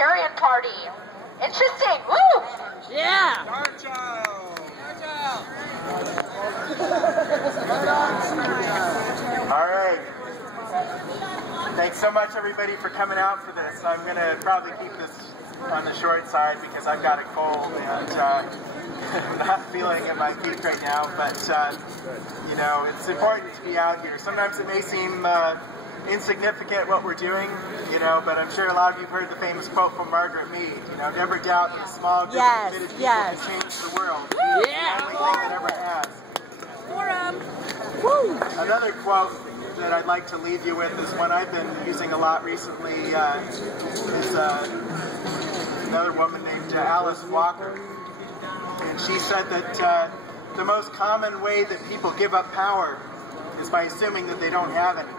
Libertarian Party. Interesting. Woo! Yeah. All right. Thanks so much, everybody, for coming out for this. I'm going to probably keep this on the short side because I've got a cold and I'm not feeling at my peak right now. But, you know, it's important to be out here. Sometimes it may seem insignificant what we're doing, you know, but I'm sure a lot of you have heard the famous quote from Margaret Mead, you know, never doubt that a small group of committed people can change the world. Yeah. The only thing it ever has. Another quote that I'd like to leave you with is one I've been using a lot recently, is another woman named Alice Walker. And she said that the most common way that people give up power is by assuming that they don't have any.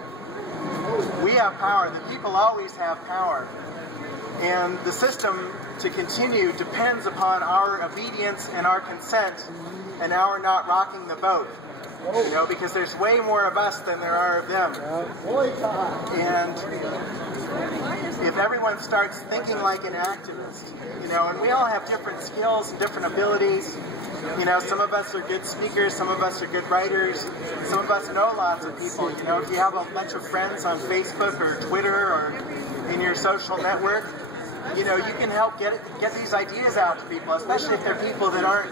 We have power. The people always have power. And the system to continue depends upon our obedience and our consent and our not rocking the boat. You know, because there's way more of us than there are of them. And if everyone starts thinking like an activist, you know, and we all have different skills and different abilities. You know, some of us are good speakers, some of us are good writers, some of us know lots of people. You know, if you have a bunch of friends on Facebook or Twitter or in your social network, you know, you can help get these ideas out to people, especially if they're people that aren't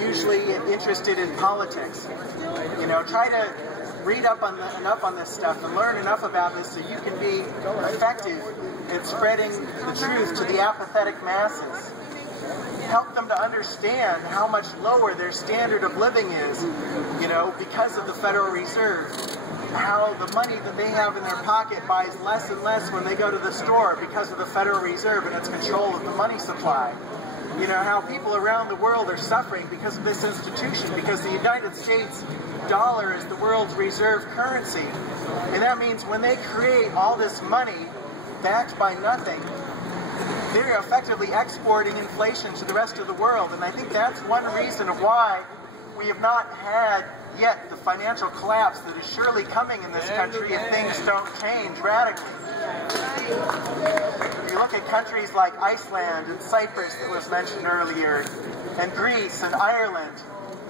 usually interested in politics. You know, try to read up on enough on this stuff and learn enough about this so you can be effective in spreading the truth to the apathetic masses. Help them to understand how much lower their standard of living is, you know, because of the Federal Reserve. How the money that they have in their pocket buys less and less when they go to the store because of the Federal Reserve and its control of the money supply. You know, how people around the world are suffering because of this institution, because the United States dollar is the world's reserve currency. And that means when they create all this money backed by nothing, they're effectively exporting inflation to the rest of the world. And I think that's one reason why we have not had yet the financial collapse that is surely coming in this country if things don't change radically. You look at countries like Iceland and Cyprus that was mentioned earlier, and Greece and Ireland,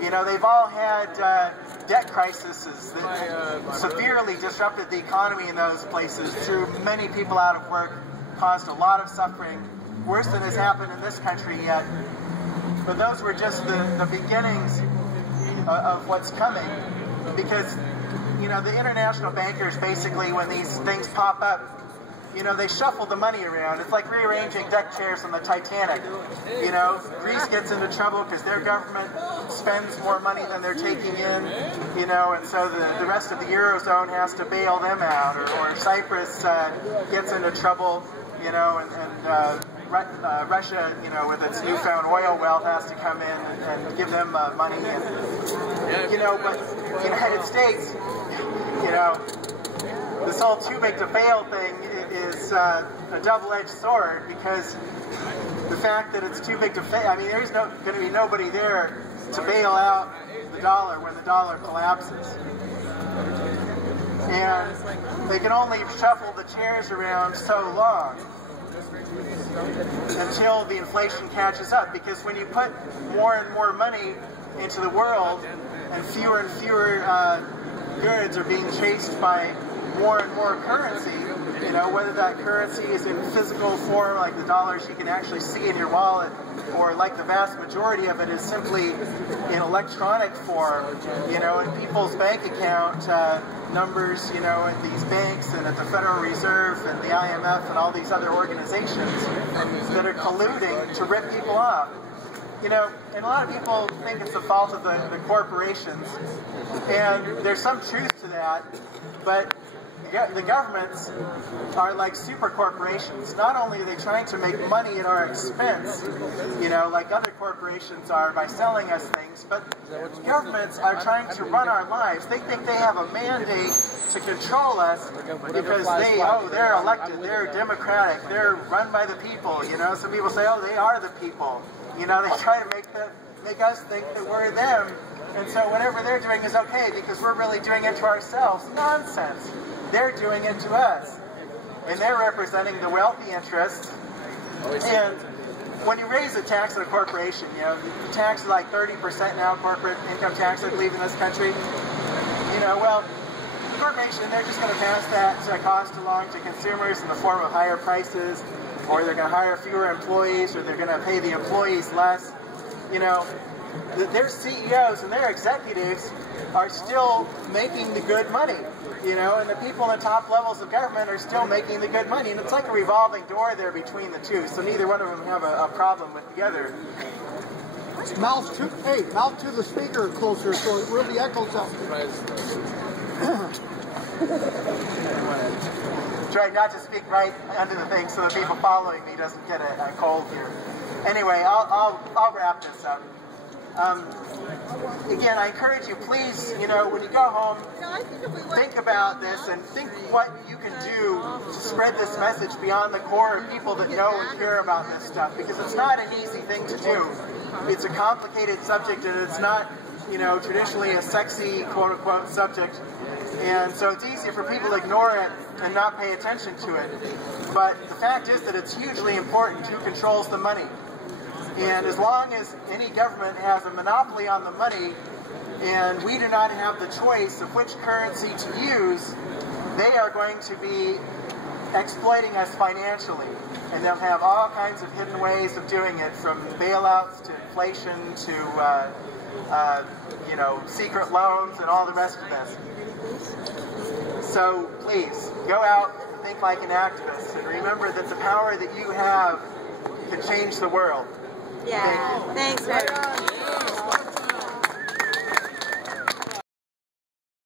you know, they've all had debt crises that severely disrupted the economy in those places, threw many people out of work, caused a lot of suffering, worse than has happened in this country yet. But those were just the beginnings of what's coming, because, you know, the international bankers basically, when these things pop up, you know, they shuffle the money around. It's like rearranging deck chairs on the Titanic. You know, Greece gets into trouble because their government spends more money than they're taking in, you know, and so the rest of the Eurozone has to bail them out. Or Cyprus gets into trouble, you know, and Russia, you know, with its newfound oil wealth, has to come in and give them money. And, you know, but the United States, you know, this whole too big to fail thing is a double-edged sword, because the fact that it's too big to fail, I mean, there's going to be nobody there to bail out the dollar when the dollar collapses. And they can only shuffle the chairs around so long until the inflation catches up, because when you put more and more money into the world and fewer goods are being chased by more and more currency, you know, whether that currency is in physical form, like the dollars you can actually see in your wallet, or like the vast majority of it is simply in electronic form, you know, in people's bank account numbers, you know, at these banks and at the Federal Reserve and the IMF and all these other organizations that are colluding to rip people off. You know, and a lot of people think it's the fault of the corporations, and there's some truth to that, but the governments are like super corporations. Not only are they trying to make money at our expense, you know, like other corporations are by selling us things, but governments are trying to run our lives. They think they have a mandate to control us because they're elected, they're democratic, they're run by the people, you know. Some people say, oh, they are the people. You know, they try to make us think that we're them, and so whatever they're doing is okay because we're really doing it to ourselves. Nonsense. They're doing it to us. And they're representing the wealthy interests And when you raise the tax on a corporation, you know, the tax is like 30% now, corporate income tax, I believe, in this country. You know, well, the corporation, they're just going to pass that cost along to consumers in the form of higher prices, or they're going to hire fewer employees, or they're going to pay the employees less. You know, their CEOs and their executives are still making the good money. You know, and the people in the top levels of government are still making the good money. And it's like a revolving door there between the two, so neither one of them have a problem with the other. Mouth to the speaker closer so it really echoes out. Try not to speak right under the thing so the people following me doesn't get a cold here. Anyway, I'll wrap this up. Again, I encourage you, please, you know, when you go home, think about this and think what you can do to spread this message beyond the core of people that know and care about this stuff, because it's not an easy thing to do. It's a complicated subject, and it's not, you know, traditionally a sexy, quote-unquote, subject. And so it's easy for people to ignore it and not pay attention to it. But the fact is that it's hugely important who controls the money. And as long as any government has a monopoly on the money, and we do not have the choice of which currency to use, they are going to be exploiting us financially. And they'll have all kinds of hidden ways of doing it, from bailouts to inflation to, you know, secret loans and all the rest of this. So please, go out and think like an activist, and remember that the power that you have can change the world. Yeah. Thanks, Ed.